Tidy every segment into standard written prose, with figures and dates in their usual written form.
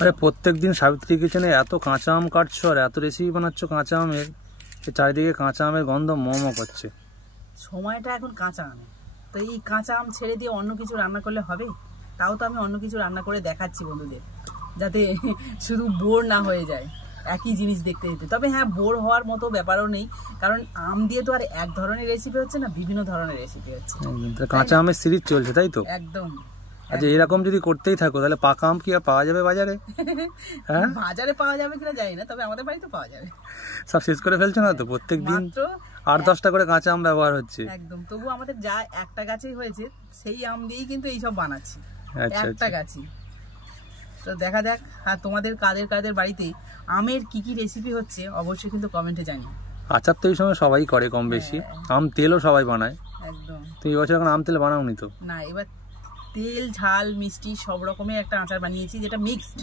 আরে প্রত্যেকদিন সাবিত্রী কিচেনে এত কাঁচা আম কাটছো আর এত রেসিপি বানাচ্ছ কাঁচা আমের, চারিদিকে কাঁচা আমের গন্ধ মম করছে। সময়টা এখন কাঁচা আম, তো এই কাঁচা আম ছেড়ে দিয়ে অন্য কিছু রান্না করলে হবে? তাও তো আমি অন্য কিছু রান্না করে দেখাচ্ছি বন্ধুদের, যাতে শুধু বোর না হয়ে যায় একই জিনিস দেখতে যেতে। তবে হ্যাঁ, বোর হওয়ার মতো ব্যাপারও নেই, কারণ আম দিয়ে তো আর এক ধরনের রেসিপি হচ্ছে না, বিভিন্ন ধরনের রেসিপি হচ্ছে। কাঁচা আমের সিরিজ চলছে, তাই তো? একদম। আচ্ছা, এরকম যদি করতেই থাকো তাহলে পাকা আম কি আর পাওয়া যাবে বাজারে? হ্যাঁ, বাজারে পাওয়া যাবে কিনা জানি না, তবে আমাদের বাড়িতে পাওয়া যাবে। সব শেষ করে ফেলছো না তো? প্রত্যেকদিন 8-10টা করে কাঁচা আম ব্যবহার হচ্ছে। একদম। তবু আমাদের যা একটা গাছেই হয়েছে সেই আম দিয়েই কিন্তু এইসব বানাচ্ছি, একটা গাছই। তো দেখা যাক। আর তোমাদের কাদের বাড়িতে আমের কি কি রেসিপি হচ্ছে অবশ্যই কিন্তু কমেন্টে জানিও। আচার তো এই সময় সবাই করে কম বেশি, আম তেলও সবাই বানায়। একদম। তো এই বছর এখন আম তেল বানাওনি তো? না, এবার তেল ঝাল মিষ্টি সব রকমের একটা আচার বানিয়েছি, যেটা মিক্সড।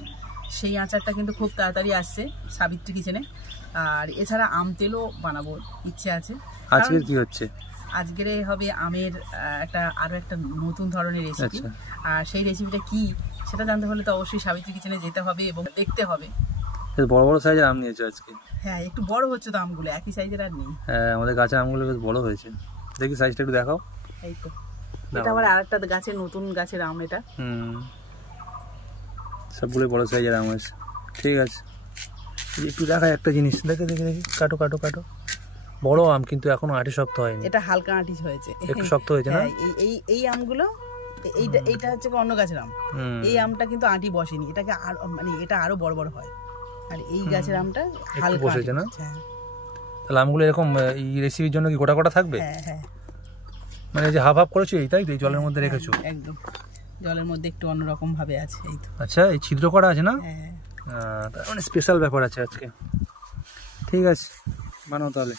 সেই আচারটা কিন্তু খুব তাড়াতাড়ি আসছে সাবিত্রী কিচেনে। আর এছাড়া আম তেলও বানাবো ইচ্ছে আছে। আজকের কি হচ্ছে? আজকের হবে আমের আরো একটা নতুন ধরনের রেসিপি। আর সেই রেসিপিটা কি সেটা জানতে হলে তো অবশ্যই সাবিত্রী কিচেনে যেতে হবে এবং দেখতে হবে। বড় বড় সাইজের আম নিয়েছো আজকে? হ্যাঁ, একটু বড় হচ্ছে তো আমগুলো, একই সাইজের আর নেই। হ্যাঁ, আমাদের গাছের আমগুলো বেশ বড় হয়েছে। দেখি সাইজটা একটু দেখাও। এই তো, এটা আবার আরেকটা গাছের নতুন গাছের আম এটা। সবগুলো বড় সাইজের আম আছে। ঠিক আছে, একটু দেখাই একটা জিনিস। দেখে কাটো কাটো কাটো। বড় আম কিন্তু এখনো আঁটি শক্ত হয়নি। এটা হালকা আঁটি হয়েছে, একটু শক্ত হয়েছে না? এই আমগুলো, এইটা হচ্ছে অন্য গাছের আম। এই আমটা কিন্তু আঁটি বসেনি, এটাকে মানে এটা আরো বড় বড় হয়। আর এই গাছের আমটা হালকা বসেছে না? তাহলে আমগুলো এরকম এই রেসিপির জন্য কি গোটা গোটা থাকবে? হ্যাঁ, মানে যে হাফ হাফ করেছো এই, তাই তো? এই জলের মধ্যে রেখেছো? একদম, জলের মধ্যে একটু অন্যরকম ভাবে আছে এই তো। আচ্ছা, এই ছিদ্র করা আছে না? হ্যাঁ, তার মানে স্পেশাল ব্যাপার আছে আজকে। ঠিক আছে, বানাও তাহলে।